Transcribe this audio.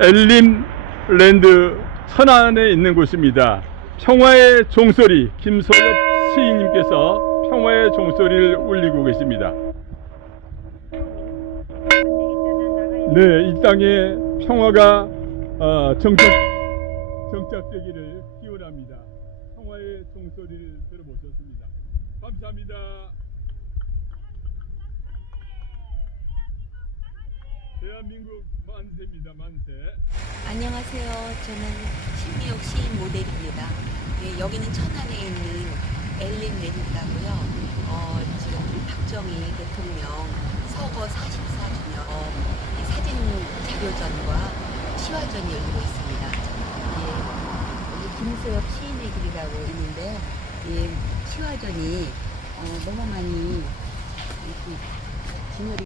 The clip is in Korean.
엘림랜드 천안에 있는 곳입니다. 평화의 종소리, 김소엽 시인님께서 평화의 종소리를 울리고 계십니다. 네, 이 땅에 평화가 정착되기를 기원합니다. 평화의 종소리를 들어보셨습니다. 감사합니다. 대한민국 만세입니다. 만세. 안녕하세요. 저는 신미옥 시인 모델입니다. 네, 여기는 천안에 있는 엘림랜드라고요. 지금 박정희 대통령 서거 44주년 사진 자료전과 시화전이 열리고 있습니다. 여기 김소엽 시인의 길이라고 있는데 시화전이 너무 많이 이렇게 진열이